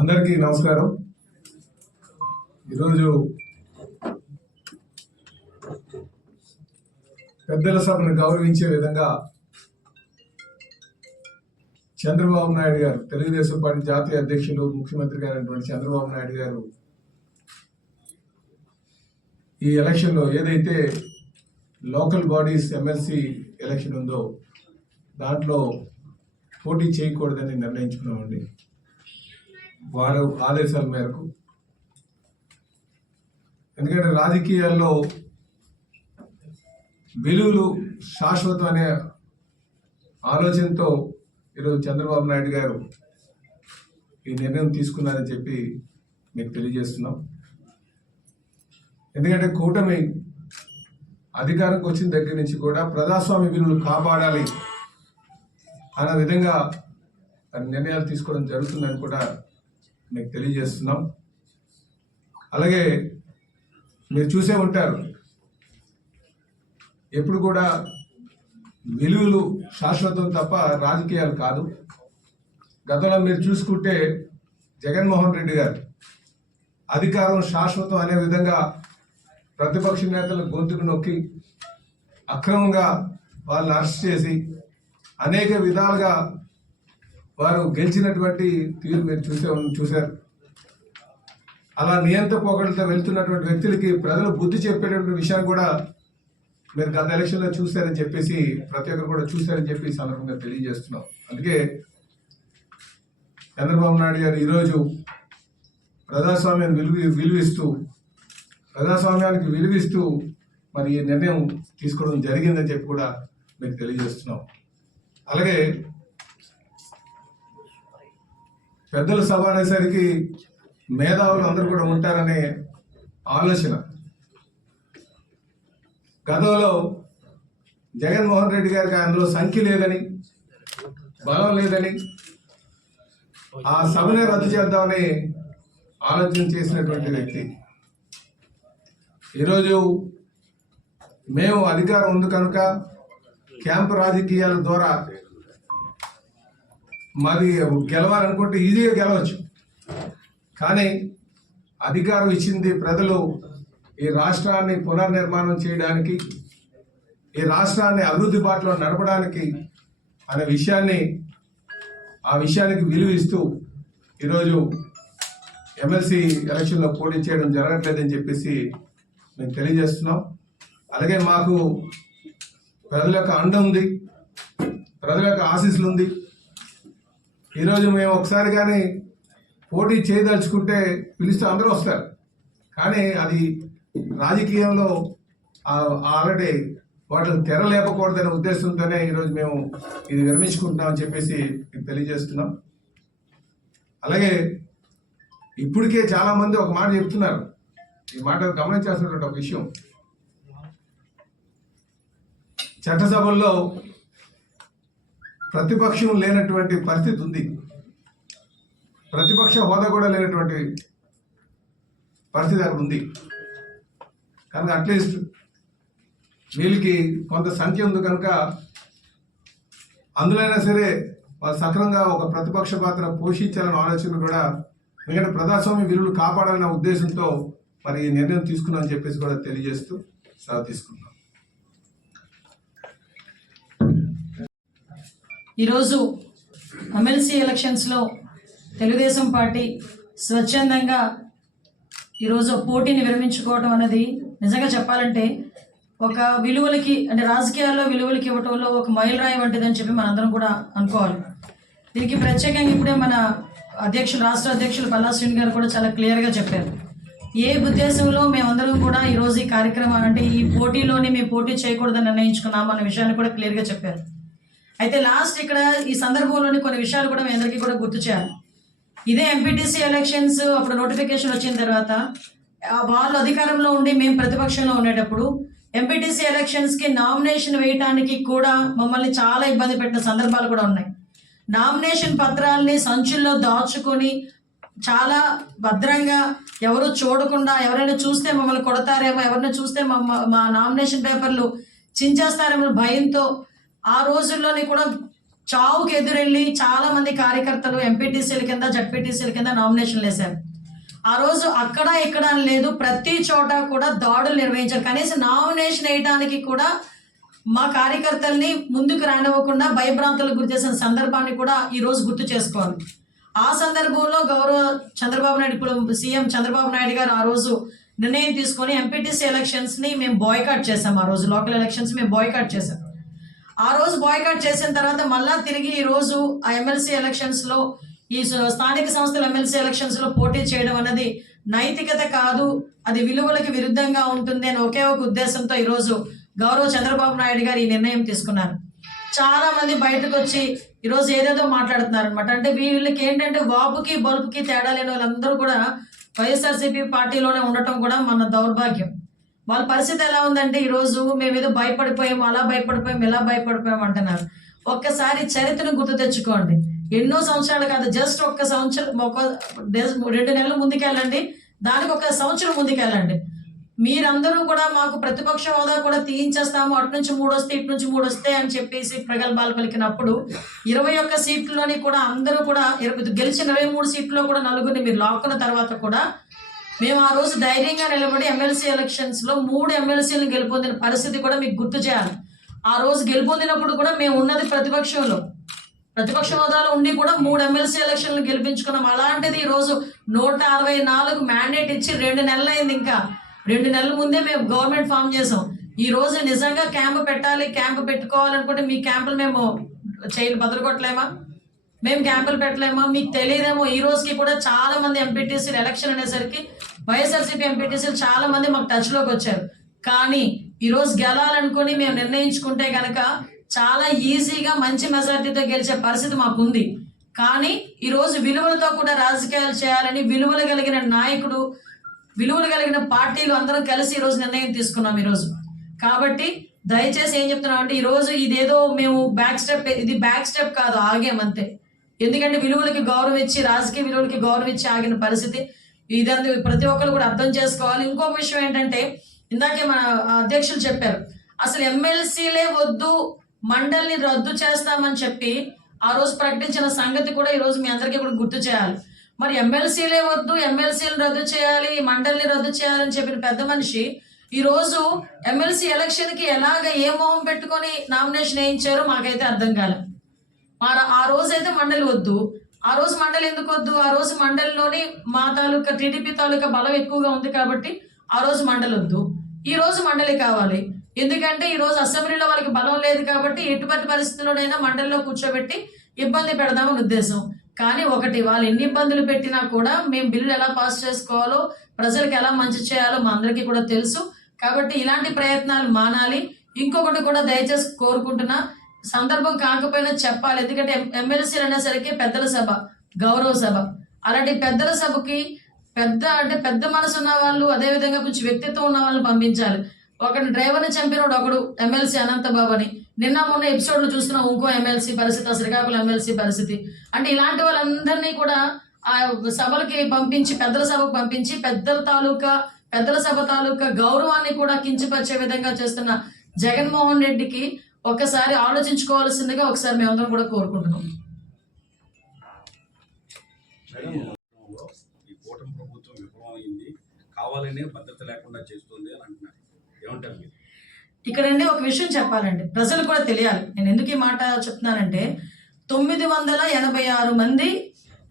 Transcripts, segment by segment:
అందరికీ నమస్కారం. ఈరోజు పెద్దల సభను గౌరవించే విధంగా చంద్రబాబు నాయుడు గారు, తెలుగుదేశం పార్టీ జాతీయ అధ్యక్షులు, ముఖ్యమంత్రి గారైనటువంటి చంద్రబాబు నాయుడు గారు ఈ ఎలక్షన్లో ఏదైతే లోకల్ బాడీస్ ఎమ్మెల్సీ ఎలక్షన్ ఉందో దాంట్లో పోటీ చేయకూడదని నిర్ణయించుకున్నామండి. వారు ఆదేశాల మేరకు, ఎందుకంటే రాజకీయాల్లో విలువలు శాశ్వతం అనే ఆలోచనతో ఈరోజు చంద్రబాబు నాయుడు గారు ఈ నిర్ణయం తీసుకున్నారని చెప్పి మీకు తెలియజేస్తున్నాం. ఎందుకంటే కూటమి అధికారంకి వచ్చిన దగ్గర నుంచి కూడా ప్రజాస్వామ్య విలువలు కాపాడాలి అన్న విధంగా నిర్ణయాలు తీసుకోవడం జరుగుతుందని కూడా మీకు తెలియజేస్తున్నాం. అలాగే మీరు చూసే ఉంటారు, ఎప్పుడు కూడా విలువలు శాశ్వతం తప్ప రాజకీయాలు కాదు. గతంలో మీరు చూసుకుంటే జగన్మోహన్ రెడ్డి గారు అధికారం శాశ్వతం అనే విధంగా ప్రతిపక్ష నేతల గొంతుకు నొక్కి అక్రమంగా వాళ్ళని అరెస్ట్ చేసి అనేక విధాలుగా వారు గెలిచినటువంటి తీరు మీరు చూశారు. అలా నియంత్ర పోకడలతో వెళ్తున్నటువంటి వ్యక్తులకి ప్రజలు బుద్ధి చెప్పేటువంటి విషయాన్ని కూడా మీరు గత ఎలక్షన్లో చూశారని చెప్పేసి, ప్రతి ఒక్కరు కూడా చూశారని చెప్పి ఈ సందర్భంగా తెలియజేస్తున్నాం. అందుకే చంద్రబాబు నాయుడు గారు ఈరోజు ప్రజాస్వామ్యానికి విలువిస్తూ మరి ఈ నిర్ణయం తీసుకోవడం జరిగిందని చెప్పి కూడా మీకు తెలియజేస్తున్నాం. అలాగే పెద్దల సభ అనేసరికి మేధావులు అందరూ కూడా ఉంటారనే ఆలోచన. గతంలో జగన్మోహన్ రెడ్డి గారికి అందులో సంఖ్య లేదని, బలం లేదని ఆ సభనే రద్దు చేద్దామని ఆలోచన చేసినటువంటి వ్యక్తి. ఈరోజు మేము అధికారం ఉంది కనుక క్యాంపు రాజకీయాల ద్వారా మాది గెలవాలనుకుంటే ఈజీగా గెలవచ్చు. కానీ అధికారం ఇచ్చింది ప్రజలు ఈ రాష్ట్రాన్ని పునర్నిర్మాణం చేయడానికి, ఈ రాష్ట్రాన్ని అభివృద్ధి బాటలో నడపడానికి అనే విషయానికి విలువ ఇస్తూ ఈరోజు ఎమ్మెల్సీ ఎలక్షన్లో పోటీ చేయడం జరగట్లేదని చెప్పేసి మేము తెలియజేస్తున్నాం. అలాగే మాకు ప్రజల యొక్క అండ ఉంది, ప్రజల యొక్క ఆశీస్సులు ఉంది. ఈరోజు మేము ఒకసారి కానీ పోటీ చేయదలుచుకుంటే పిలిస్తే అందరూ వస్తారు. కానీ అది రాజకీయంలో ఆల్రెడీ వాటిని తెరలేపకూడదనే ఉద్దేశంతోనే ఈరోజు మేము ఇది విరమించుకుంటున్నామని చెప్పేసి మీకు తెలియజేస్తున్నాం. అలాగే ఇప్పటికే చాలామంది ఒక మాట చెప్తున్నారు, ఈ మాట గమనించాల్సినటువంటి ఒక విషయం. చట్టసభల్లో ప్రతిపక్షం లేనటువంటి పరిస్థితి ఉంది, ప్రతిపక్ష హోదా కూడా లేనటువంటి పరిస్థితి అక్కడ ఉంది. కనుక అట్లీస్ట్ వీళ్ళకి కొంత సంఖ్య ఉంది కనుక అందులోనైనా సరే వాళ్ళు సక్రమంగా ఒక ప్రతిపక్ష పాత్ర పోషించాలనే ఆలోచన కూడా, ఎందుకంటే ప్రజాస్వామ్య విలువలు కాపాడాలనే ఉద్దేశంతో మరి ఈ నిర్ణయం తీసుకున్నామని చెప్పేసి కూడా తెలియజేస్తూ సెలవు తీసుకున్నాం. ఈరోజు ఎమ్మెల్సీ ఎలక్షన్స్లో తెలుగుదేశం పార్టీ స్వచ్ఛందంగా ఈరోజు పోటీని విరమించుకోవడం అనేది నిజంగా చెప్పాలంటే ఒక విలువలకి, అంటే రాజకీయాల్లో విలువలకి ఇవ్వటంలో ఒక మైలురాయి వంటిదని చెప్పి మనందరం కూడా అనుకోవాలి. దీనికి ప్రత్యేకంగా ఇప్పుడే మన రాష్ట్ర అధ్యక్షులు పల్లా శ్రీని గారు కూడా చాలా క్లియర్గా చెప్పారు. ఏ ఉద్దేశంలో మేమందరం కూడా ఈరోజు ఈ కార్యక్రమాన్ని, అంటే ఈ పోటీలోని మేము పోటీ చేయకూడదని నిర్ణయించుకున్నాము అన్న విషయాన్ని కూడా క్లియర్గా చెప్పారు. అయితే లాస్ట్ ఇక్కడ ఈ సందర్భంలోని కొన్ని విషయాలు కూడా మీ అందరికీ కూడా గుర్తు చేయాలి. ఇదే ఎంపీటీసీ ఎలక్షన్స్ అప్పుడు నోటిఫికేషన్ వచ్చిన తర్వాత వాళ్ళు అధికారంలో ఉండి మేము ప్రతిపక్షంలో ఉండేటప్పుడు ఎంపీటీసీ ఎలక్షన్స్కి నామినేషన్ వేయడానికి కూడా మమ్మల్ని చాలా ఇబ్బంది పెట్టిన సందర్భాలు కూడా ఉన్నాయి. నామినేషన్ పత్రాలని సంచుల్లో దాచుకొని చాలా భద్రంగా ఎవరు చూడకుండా, ఎవరైనా చూస్తే మమ్మల్ని కొడతారేమో, ఎవరైనా చూస్తే మా నామినేషన్ పేపర్లు చించేస్తారేమో భయంతో ఆ రోజుల్లోని కూడా చావుకు ఎదురెళ్ళి చాలా మంది కార్యకర్తలు ఎంపీటీసీల కింద జడ్పీటీసీల కింద నామినేషన్లు వేశారు. ఆ రోజు అక్కడ ఇక్కడ అని లేదు, ప్రతి చోట కూడా దాడులు నిర్వహించారు. కనీసం నామినేషన్ వేయడానికి కూడా మా కార్యకర్తల్ని ముందుకు రానివ్వకుండా భయభ్రాంతులకు గురి చేసిన సందర్భాన్ని కూడా ఈ రోజు గుర్తు చేసుకోవాలి. ఆ సందర్భంలో గౌరవ చంద్రబాబు నాయుడు, ఇప్పుడు సీఎం చంద్రబాబు నాయుడు గారు ఆ రోజు నిర్ణయం తీసుకొని ఎంపీటీసీ ఎలక్షన్స్ ని మేము బాయ్కాట్ చేసాం. ఆ రోజు లోకల్ ఎలక్షన్స్ మేము బాయ్కాట్ చేసాం. ఆ రోజు బాయ్కాట్ చేసిన తర్వాత మళ్ళా తిరిగి ఈ రోజు ఆ ఎమ్మెల్సీ ఎలక్షన్స్ లో, ఈ స్థానిక సంస్థల ఎమ్మెల్సీ ఎలక్షన్స్ లో పోటీ చేయడం అనేది నైతికత కాదు, అది విలువలకి విరుద్ధంగా ఉంటుంది అని ఒకే ఒక ఉద్దేశంతో ఈ రోజు గౌరవ చంద్రబాబు నాయుడు గారు ఈ నిర్ణయం తీసుకున్నారు. చాలా మంది బయటకు వచ్చి ఈరోజు ఏదేదో మాట్లాడుతున్నారు అనమాట. అంటే వీళ్ళకి ఏంటంటే వాపుకి బలుపుకి తేడా లేని వాళ్ళందరూ కూడా వైఎస్ఆర్సీపీ పార్టీలోనే ఉండటం కూడా మన దౌర్భాగ్యం. వాళ్ళ పరిస్థితి ఎలా ఉందంటే ఈరోజు మేము ఏదో భయపడిపోయాము, అలా భయపడిపోయాము, ఇలా భయపడిపోయాము అంటున్నారు. ఒక్కసారి చరిత్రను గుర్తు తెచ్చుకోండి. ఎన్నో సంవత్సరాలు కాదు, జస్ట్ ఒక్క సంవత్సరం, 2 నెలలు ముందుకెళ్ళండి, దానికి 1 సంవత్సరం ముందుకెళ్ళండి. మీరందరూ కూడా మాకు ప్రతిపక్ష హోదా కూడా తీయించేస్తాము, అటు నుంచి 3 వస్తే ఇటు నుంచి 3 వస్తాయి అని చెప్పేసి ప్రగల్భాలు పలికినప్పుడు 21 సీట్లని కూడా అందరూ కూడా గెలిచిన 23 సీట్లలో కూడా 4 మీరు లాక్కున్న తర్వాత కూడా మేము ఆ రోజు ధైర్యంగా నిలబడి ఎమ్మెల్సీ ఎలక్షన్స్ లో 3 ఎమ్మెల్సీలను గెలుపొందిన పరిస్థితి కూడా మీకు గుర్తు చేయాలి. ఆ రోజు గెలుపొందినప్పుడు కూడా మేము ఉన్నది ప్రతిపక్షంలో, ప్రతిపక్ష హోదాలో ఉండి కూడా 3 ఎమ్మెల్సీ ఎలక్షన్లు గెలిపించుకున్నాం. అలాంటిది ఈ రోజు 164 మ్యాండేట్ ఇచ్చి 2 నెలలు అయింది. ఇంకా 2 నెలల ముందే మేము గవర్నమెంట్ ఫామ్ చేసాం. ఈ రోజు నిజంగా క్యాంపు పెట్టాలి, క్యాంపు పెట్టుకోవాలనుకుంటే మీ క్యాంపులు మేము బదలగొట్టలేమా? మేము క్యాంపులు పెట్టలేమా? మీకు తెలియదేమో, ఈ రోజుకి కూడా చాలా మంది ఎంపీటీసీలు ఎలక్షన్ అనేసరికి వైఎస్ఆర్సీపీ ఎంపీటీసీలు చాలా మంది మాకు టచ్ లోకి వచ్చారు. కానీ ఈ రోజు గెలాలనుకుని మేము నిర్ణయించుకుంటే గనక చాలా ఈజీగా మంచి మెజారిటీతో గెలిచే పరిస్థితి మాకుంది. కానీ ఈ రోజు విలువలతో కూడా రాజకీయాలు చేయాలని విలువలు కలిగిన నాయకుడు, విలువలు కలిగిన పార్టీలు అందరం కలిసి ఈ రోజు నిర్ణయం తీసుకున్నాం ఈ రోజు. కాబట్టి దయచేసి ఏం చెప్తున్నాం అంటే, ఈ రోజు ఇదేదో మేము బ్యాక్ స్టెప్, ఇది బ్యాక్ స్టెప్ కాదు, ఆగామంతే. ఎందుకంటే విలువలకి గౌరవం ఇచ్చి, రాజకీయ విలువలకి గౌరవం ఇచ్చి ఆగిన పరిస్థితి ఇదంతా ప్రతి ఒక్కరు కూడా అర్థం చేసుకోవాలి. ఇంకొక విషయం ఏంటంటే, ఇందాకే మన అధ్యక్షులు చెప్పారు, అసలు ఎమ్మెల్సీలే వద్దు, మండలిని రద్దు చేస్తామని చెప్పి ఆ రోజు ప్రకటించిన సంగతి కూడా ఈ రోజు మీ అందరికీ కూడా గుర్తు చేయాలి. మరి ఎమ్మెల్సీలే వద్దు, ఎమ్మెల్సీలను రద్దు చేయాలి, మండలిని రద్దు చేయాలని చెప్పిన పెద్ద మనిషి ఈ రోజు ఎమ్మెల్సీ ఎలక్షన్ కి ఎలాగ ఏ మొహం పెట్టుకొని నామినేషన్ వేయించారో మాకైతే అర్థం కాలే. ఆ రోజైతే మండలి వద్దు, ఆ రోజు మండలి ఎందుకు వద్దు? ఆ రోజు మండలిలోని మా తాలూకా టీడీపీ తాలూకా బలం ఎక్కువగా ఉంది కాబట్టి ఆ రోజు మండలి వద్దు, ఈ రోజు మండలి కావాలి. ఎందుకంటే ఈ రోజు అసెంబ్లీలో వాళ్ళకి బలం లేదు కాబట్టి ఎటువంటి పరిస్థితుల్లోనైనా మండలిలో కూర్చోబెట్టి ఇబ్బంది పెడదామని ఉద్దేశం. కానీ ఒకటి, వాళ్ళు ఎన్ని ఇబ్బందులు పెట్టినా కూడా మేము బిల్లు ఎలా పాస్ చేసుకోవాలో, ప్రజలకు ఎలా మంచి చేయాలో మా అందరికీ కూడా తెలుసు. కాబట్టి ఇలాంటి ప్రయత్నాలు మానాలి. ఇంకొకటి కూడా దయచేసి కోరుకుంటున్నా, సందర్భం కాకపోయినా చెప్పాలి. ఎందుకంటే ఎమ్మెల్సీలు అనేసరికి పెద్దల సభ, గౌరవ సభ. అలాంటి పెద్దల సభకి పెద్ద మనసు ఉన్న వాళ్ళు, అదేవిధంగా కొంచెం వ్యక్తిత్వం ఉన్న వాళ్ళని పంపించాలి. ఒకటి డ్రైవర్ని చంపినోడు ఒకడు ఎమ్మెల్సీ అనంతబాబు అని, నిన్న మొన్న ఎపిసోడ్లు చూస్తున్నాం ఇంకో ఎమ్మెల్సీ పరిస్థితి, శ్రీకాకుళం ఎమ్మెల్సీ పరిస్థితి. అంటే ఇలాంటి వాళ్ళందరినీ కూడా ఆ సభలకి పంపించి, పెద్దల సభకు పంపించి పెద్దల సభ తాలూకా గౌరవాన్ని కూడా కించపరిచే విధంగా చేస్తున్న జగన్మోహన్ రెడ్డికి ఒకసారి ఆలోచించుకోవాల్సిందిగా ఒకసారి మేమందరం కూడా కోరుకుంటున్నాం. ఈ కూటమి ప్రభుత్వం విఫలమైంది, కావాలనే భద్రత లేకుండా చేస్తుంది అని అంటున్నారు. ఏమంటారు మీరు? ఇక్కడండి ఒక విషయం చెప్పాలండి, ప్రజలు కూడా తెలియాలి. నేను ఎందుకు ఈ మాట చెప్తున్నానంటే, 986 మంది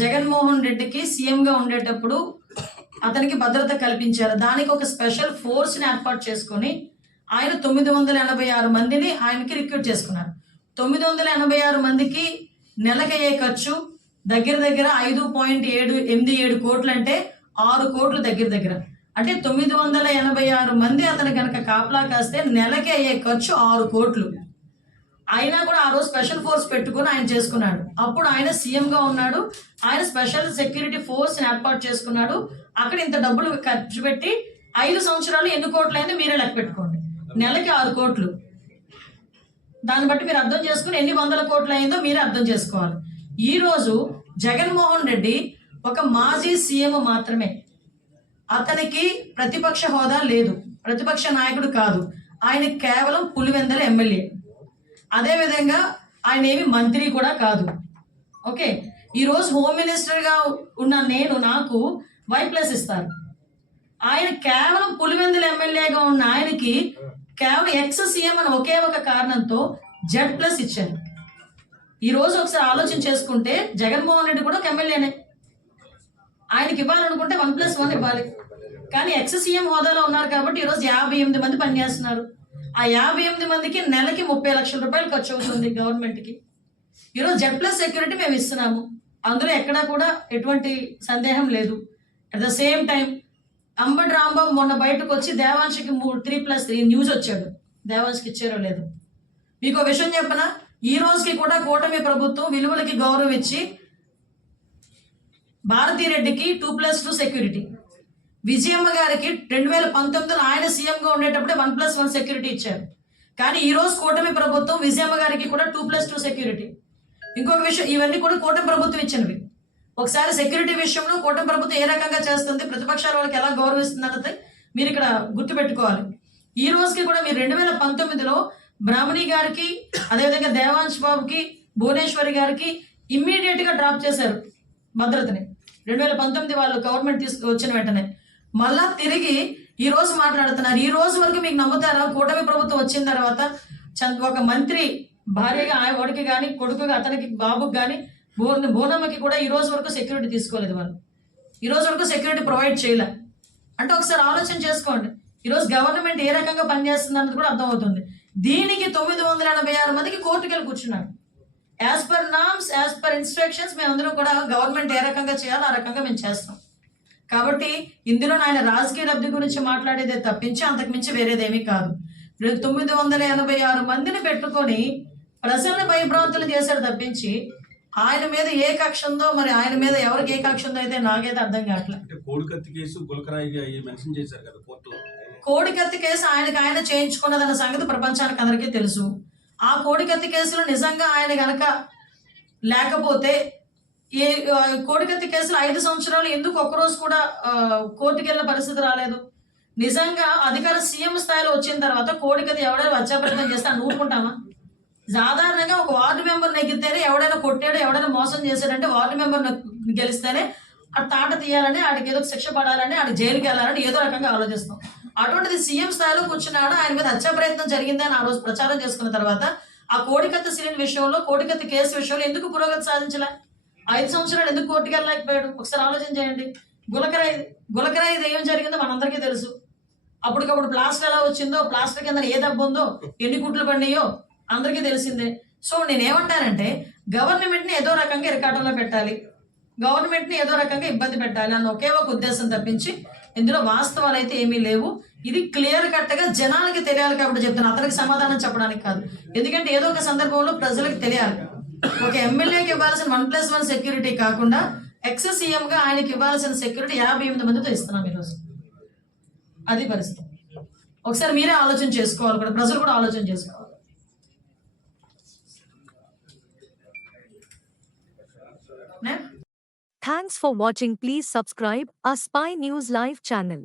జగన్మోహన్ రెడ్డికి సీఎంగా ఉండేటప్పుడు అతనికి భద్రత కల్పించారు. దానికి ఒక స్పెషల్ ఫోర్స్ని ఏర్పాటు చేసుకొని ఆయన 986 మందిని ఆయనకి రిక్రూట్ చేసుకున్నారు. 986 మందికి నెలకయ్యే ఖర్చు దగ్గర 5.87 కోట్లు, అంటే 6 కోట్లు దగ్గర. అంటే 986 మంది అతను కనుక కాపలా కాస్తే నెలకి అయ్యే ఖర్చు 6 కోట్లు. అయినా కూడా ఆ రోజు స్పెషల్ ఫోర్స్ పెట్టుకుని ఆయన చేసుకున్నాడు. అప్పుడు ఆయన సీఎంగా ఉన్నాడు, ఆయన స్పెషల్ సెక్యూరిటీ ఫోర్స్ ఏర్పాటు చేసుకున్నాడు. అక్కడ ఇంత డబ్బులు ఖర్చు పెట్టి 5 సంవత్సరాలు ఎన్ని కోట్లు అయింది మీరే లెక్క పెట్టుకోండి. నెలకి 6 కోట్లు. దాన్ని బట్టి మీరు అర్థం చేసుకుని ఎన్ని వందల కోట్లు అయిందో మీరే అర్థం చేసుకోవాలి. ఈ రోజు జగన్మోహన్ రెడ్డి ఒక మాజీ సీఎం మాత్రమే, అతనికి ప్రతిపక్ష హోదా లేదు, ప్రతిపక్ష నాయకుడు కాదు. ఆయన కేవలం పులివెందల ఎమ్మెల్యే. అదేవిధంగా ఆయన ఏమి మంత్రి కూడా కాదు. ఓకే, ఈరోజు హోమ్ మినిస్టర్గా ఉన్న నాకు Y+ ఇస్తారు. ఆయన కేవలం పులివెందుల ఎమ్మెల్యేగా ఉన్న ఆయనకి కేవలం ఎక్స్-సీఎం అని ఒకే ఒక కారణంతో Z+ ఇచ్చారు. ఈరోజు ఒకసారి ఆలోచన చేసుకుంటే జగన్మోహన్ రెడ్డి కూడా ఒక ఎమ్మెల్యేనే. ఆయనకి ఇవ్వాలనుకుంటే 1+1 ఇవ్వాలి. కానీ ఎక్స్-సీఎం హోదాలో ఉన్నారు కాబట్టి ఈరోజు 58 మంది పనిచేస్తున్నారు. ఆ 58 మందికి నెలకి 30 లక్షల రూపాయలు ఖర్చు అవుతుంది గవర్నమెంట్కి. ఈరోజు Z+ సెక్యూరిటీ మేము ఇస్తున్నాము, అందులో ఎక్కడా కూడా ఎటువంటి సందేహం లేదు. At the same time Ambati Rambabu మొన్న బయటకు వచ్చి దేవాంశకి 3+3 న్యూస్ వచ్చాడు. దేవాంశకి ఇచ్చారో లేదు. మీకు ఒక విషయం చెప్పనా, ఈ రోజుకి కూడా కూటమి ప్రభుత్వం విలువలకి గౌరవం ఇచ్చి భారతీ రెడ్డికి 2+2 సెక్యూరిటీ, విజయమ్మ గారికి 2019లో ఆయన సీఎంగా ఉండేటప్పుడే 1+1 సెక్యూరిటీ ఇచ్చారు. కానీ ఈ రోజు కూటమి ప్రభుత్వం విజయమ్మ గారికి కూడా 2+2 సెక్యూరిటీ. ఇంకొక విషయం, ఇవన్నీ కూడా కూటమి ప్రభుత్వం ఇచ్చినవి. ఒకసారి సెక్యూరిటీ విషయంలో కూటమి ప్రభుత్వం ఏ రకంగా చేస్తుంది, ప్రతిపక్షాల వాళ్ళకి ఎలా గౌరవిస్తుంది అన్నది మీరు ఇక్కడ గుర్తుపెట్టుకోవాలి. ఈ రోజుకి కూడా మీరు 2019లో బ్రాహ్మణి గారికి, అదేవిధంగా దేవాంశ్ బాబుకి, భువనేశ్వరి గారికి ఇమ్మీడియట్ గా డ్రాప్ చేశారు భద్రతని. 2019 వాళ్ళు గవర్నమెంట్ వచ్చిన వెంటనే మళ్ళా తిరిగి ఈ రోజు మాట్లాడుతున్నారు. ఈ రోజు వరకు మీకు నమ్ముతారా, కూటమి ప్రభుత్వం వచ్చిన తర్వాత ఒక మంత్రి భార్యగా వాడికి కానీ, కొడుకుగా అతనికి, బాబుకి కానీ, బోనమ్మకి కూడా ఈ రోజు వరకు సెక్యూరిటీ తీసుకోలేదు. వాళ్ళు ఈ రోజు వరకు సెక్యూరిటీ ప్రొవైడ్ చేయలే. అంటే ఒకసారి ఆలోచన చేసుకోండి, ఈరోజు గవర్నమెంట్ ఏ రకంగా పనిచేస్తుంది అన్నది కూడా అర్థమవుతుంది. దీనికి 986 మందికి కోర్టుకి వెళ్ళి కూర్చున్నారు. As per norms, as per instructions మేమందరం కూడా గవర్నమెంట్ ఏ రకంగా చేయాలో ఆ రకంగా మేము చేస్తాం. కాబట్టి ఇందులో ఆయన రాజకీయ లబ్ధి గురించి మాట్లాడేదే తప్పించి అంతకు మించి వేరేదేమీ కాదు. 986 మందిని పెట్టుకొని ప్రజల్ని భయభ్రాంతులు చేశాడు తప్పించి ఆయన మీద ఏ కక్ష ఉందో, మరి ఆయన మీద ఎవరికి ఏ కక్ష ఉందో అయితే నాకైతే అర్థం కావట్లేదు. కోడికత్తి కేసు గులకరాయి మెన్షన్ చేశారు కదా కోర్టులో. కోడికత్తి కేసు ఆయన చేయించుకున్నదన్న సంగతి ప్రపంచానికి అందరికీ తెలుసు. ఆ కోడికత్తి కేసులో నిజంగా ఆయన గనక లేకపోతే ఏ కోడికత్తి కేసులో 5 సంవత్సరాలు ఎందుకు ఒక్కరోజు కూడా కోర్టుకు వెళ్ళిన పరిస్థితి రాలేదు? నిజంగా అధికార సీఎం స్థాయిలో వచ్చిన తర్వాత కోడికత్తి ఎవడైనా హత్యాప్రయత్నం చేస్తే అని ఊరుకుంటామా? సాధారణంగా ఒక వార్డు మెంబర్ నెగ్గితేనే, ఎవడైనా కొట్టాడు, ఎవడైనా మోసం చేశాడంటే వార్డు మెంబర్ గెలిస్తేనే ఆ తాట తీయాలని, ఆడికి ఏదో శిక్ష పడాలని, ఆడికి జైలుకి వెళ్ళాలని ఏదో రకంగా ఆలోచిస్తాం. అటువంటిది సీఎం స్థాయిలో కూర్చున్నాడు, ఆయన మీద హత్యా ప్రయత్నం జరిగిందని ఆ రోజు ప్రచారం చేసుకున్న తర్వాత ఆ కోడికత్తి సీరియల్ విషయంలో, కోడికత్తి కేసు విషయంలో ఎందుకు పురోగతి సాధించలే? 5 సంవత్సరాలు ఎందుకు కోర్టుకు వెళ్ళలేకపోయాడు? ఒకసారి ఆలోచన చేయండి. గులకరాయి ఏం జరిగిందో మనందరికీ తెలుసు. అప్పటికప్పుడు ప్లాస్టర్ ఎలా వచ్చిందో, ప్లాస్టర్ కింద ఏ దెబ్బ ఉందో, ఎన్ని కుట్లు పడినాయో అందరికీ తెలిసిందే. సో నేనేమంటానంటే గవర్నమెంట్ ని ఏదో రకంగా ఇరకాటంలో పెట్టాలి, గవర్నమెంట్ ని ఏదో రకంగా ఇబ్బంది పెట్టాలి అన్న ఒకే ఒక ఉద్దేశం తప్పించి ఇందులో వాస్తవాలు అయితే ఏమీ లేవు. ఇది క్లియర్ కట్ గా జనాలకి తెలియాలి కాబట్టి చెప్తాను, అతనికి సమాధానం చెప్పడానికి కాదు. ఎందుకంటే ఏదో ఒక సందర్భంలో ప్రజలకు తెలియాలి. ఒక ఎమ్మెల్యేకి ఇవ్వాల్సిన 1+1 సెక్యూరిటీ కాకుండా ఎక్స్-సీఎం గా ఆయనకి ఇవ్వాల్సిన సెక్యూరిటీ 58 మందితో ఇస్తున్నాం ఈరోజు. అది పరిస్థితి. ఒకసారి మీరే ఆలోచన చేసుకోవాలి, కూడా ప్రజలు కూడా ఆలోచన చేసుకోవాలి. Thanks for watching. Please subscribe our Spy News Live channel.